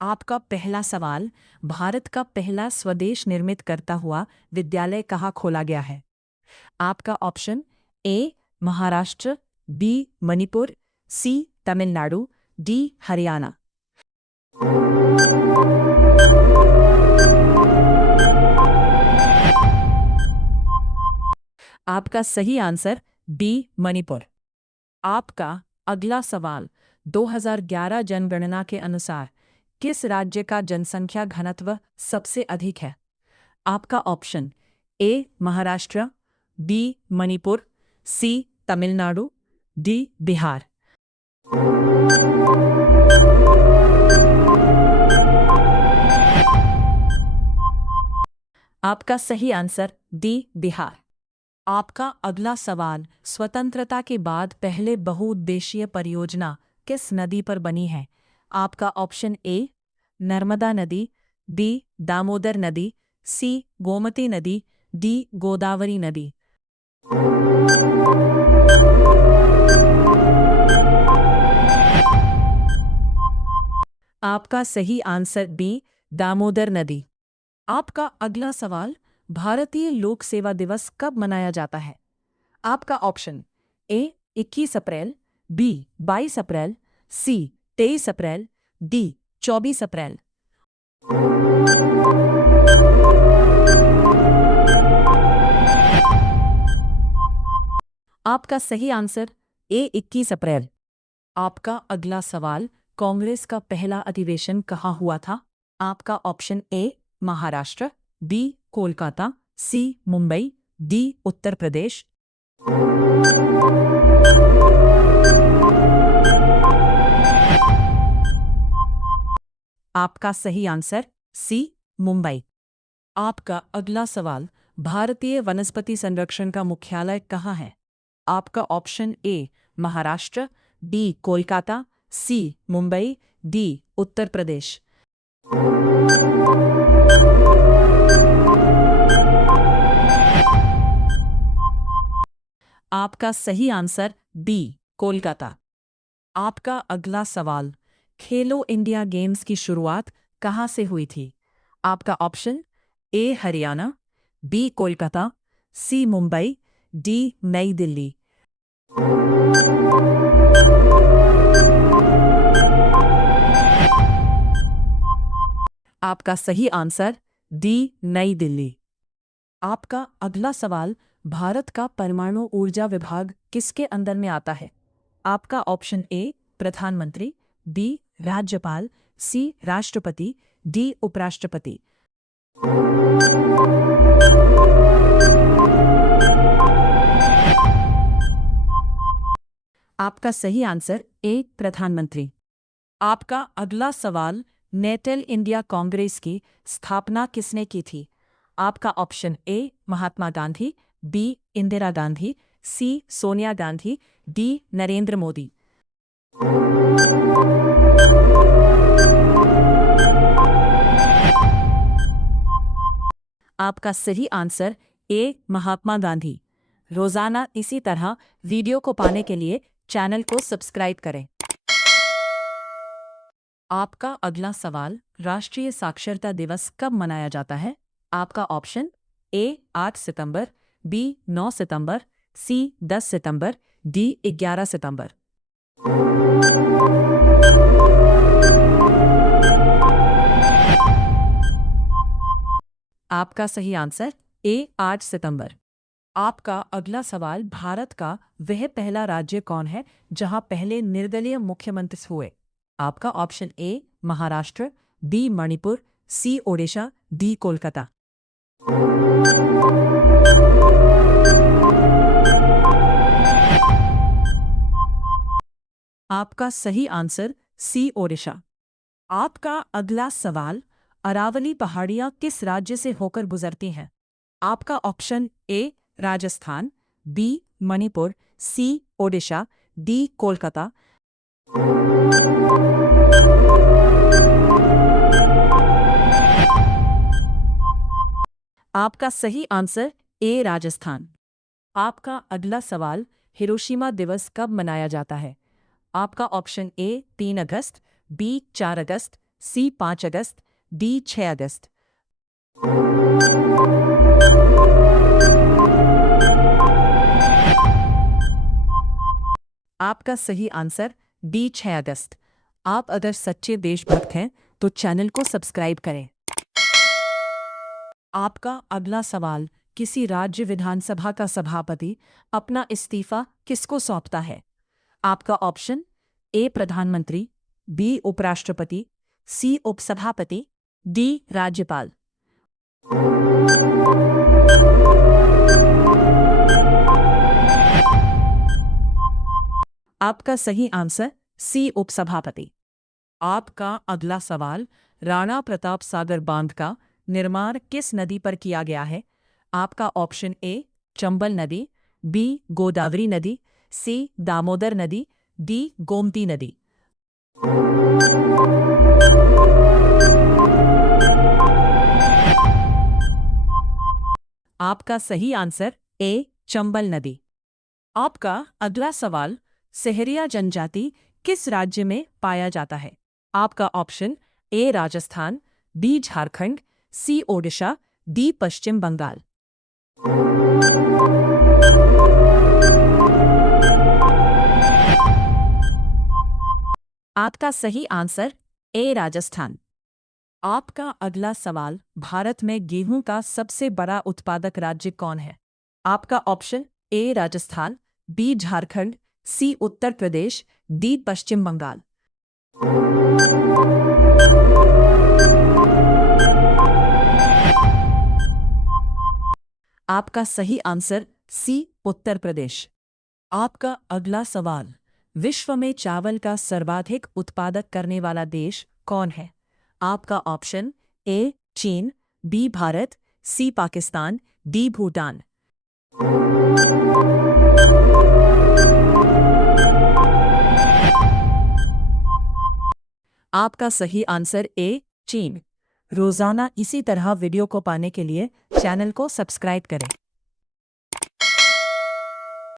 आपका पहला सवाल, भारत का पहला स्वदेश निर्मित करता हुआ विद्यालय कहाँ खोला गया है? आपका option A Maharashtra, B Manipur, C Tamil Nadu, D Haryana. आपका सही आंसर बी मणिपुर। आपका अगला सवाल, 2011 जनगणना के अनुसार किस राज्य का जनसंख्या घनत्व सबसे अधिक है? आपका option A Maharashtra, B Manipur, C Tamil Nadu, D Bihar. आपका सही आंसर डी बिहार। आपका अगला सवाल, स्वतंत्रता के बाद पहले बहुउद्देशीय परियोजना किस नदी पर बनी है? आपका ऑप्शन ए नर्मदा नदी, बी दामोदर नदी, सी गोमती नदी, डी गोदावरी नदी। आपका सही आंसर बी दामोदर नदी। आपका अगला सवाल, भारतीय लोक सेवा दिवस कब मनाया जाता है? आपका option A 21 April, B 22 April, C 23 April, D 24 April. आपका सही आंसर ए 21 अप्रैल। आपका अगला सवाल, कांग्रेस का पहला अधिवेशन कहाँ हुआ था? आपका option A Maharashtra, B Kolkata, C Mumbai, D Uttar Pradesh. आपका सही आंसर सी मुंबई। आपका अगला सवाल, भारतीय वनस्पति संरक्षण का मुख्यालय कहाँ है? आपका option A Maharashtra, B Kolkata, C Mumbai, D Uttar Pradesh. आपका सही आंसर बी कोलकाता। आपका अगला सवाल, खेलो इंडिया गेम्स की शुरुआत कहाँ से हुई थी? आपका option A Haryana, B Kolkata, C Mumbai, D New Delhi. आपका सही आंसर डी नई दिल्ली। आपका अगला सवाल, भारत का परमाणु ऊर्जा विभाग किसके अंदर में आता है? आपका ऑप्शन ए प्रधानमंत्री, बी राज्यपाल, सी राष्ट्रपति, डी उपराष्ट्रपति। आपका सही आंसर ए प्रधानमंत्री। आपका अगला सवाल, नेटल इंडिया कांग्रेस की स्थापना किसने की थी? आपका option A Mahatma Gandhi, B Indira Gandhi, C Sonia Gandhi, D Narendra Modi. आपका सही आंसर ए महात्मा गांधी। रोजाना इसी तरह वीडियो को पाने के लिए चैनल को सब्सक्राइब करें। आपका अगला सवाल, राष्ट्रीय साक्षरता दिवस कब मनाया जाता है? आपका ऑप्शन ए 8 सितंबर, बी 9 सितंबर, सी 10 सितंबर, डी 11 सितंबर। आपका सही आंसर ए 8 सितंबर। आपका अगला सवाल, भारत का वह पहला राज्य कौन है जहां पहले निर्दलीय मुख्यमंत्री हुए? आपका option A Maharashtra, B Manipur, C Odisha, D Kolkata. आपका सही आंसर सी ओडिशा। आपका अगला सवाल, अरावली पहाड़ियां किस राज्य से होकर गुजरती हैं? आपका option A Rajasthan, B Manipur, C Odisha, D Kolkata. आपका सही आंसर ए राजस्थान। आपका अगला सवाल, हिरोशिमा दिवस कब मनाया जाता है? आपका ऑप्शन ए 3 अगस्त, बी 4 अगस्त, सी 5 अगस्त, डी 6 अगस्त। आपका सही आंसर डी 6 अगस्त। आप अगर सच्चे देशभक्त हैं तो चैनल को सब्सक्राइब करें। आपका अगला सवाल, किसी राज्य विधानसभा का सभापति अपना इस्तीफा किसको सौंपता है? आपका ऑप्शन ए प्रधानमंत्री, बी उपराष्ट्रपति, सी उपसभापति, डी राज्यपाल। आपका सही आंसर सी उपसभापति। आपका अगला सवाल, राणा प्रताप सागर बांध का निर्माण किस नदी पर किया गया है? आपका ऑप्शन ए चंबल नदी, बी गोदावरी नदी, सी दामोदर नदी, डी गोमती नदी। आपका सही आंसर ए चंबल नदी। आपका अगला सवाल, सहरिया जनजाति किस राज्य में पाया जाता है? आपका option A Rajasthan, B Jharkhand, C Odisha, D Paschim Bengal. आपका सही आंसर ए राजस्थान। आपका अगला सवाल, भारत में गेहूं का सबसे बड़ा उत्पादक राज्य कौन है? आपका option A Rajasthan, B Jharkhand, C Uttar Pradesh, D Paschim Bengal. आपका सही आंसर सी उत्तर प्रदेश। आपका अगला सवाल, विश्व में चावल का सर्वाधिक उत्पादक करने वाला देश कौन है? आपका ऑप्शन ए चीन, बी भारत, सी पाकिस्तान, डी भूटान। आपका सही आंसर ए चीन। रोजाना इसी तरह वीडियो को पाने के लिए चैनल को सब्सक्राइब करें।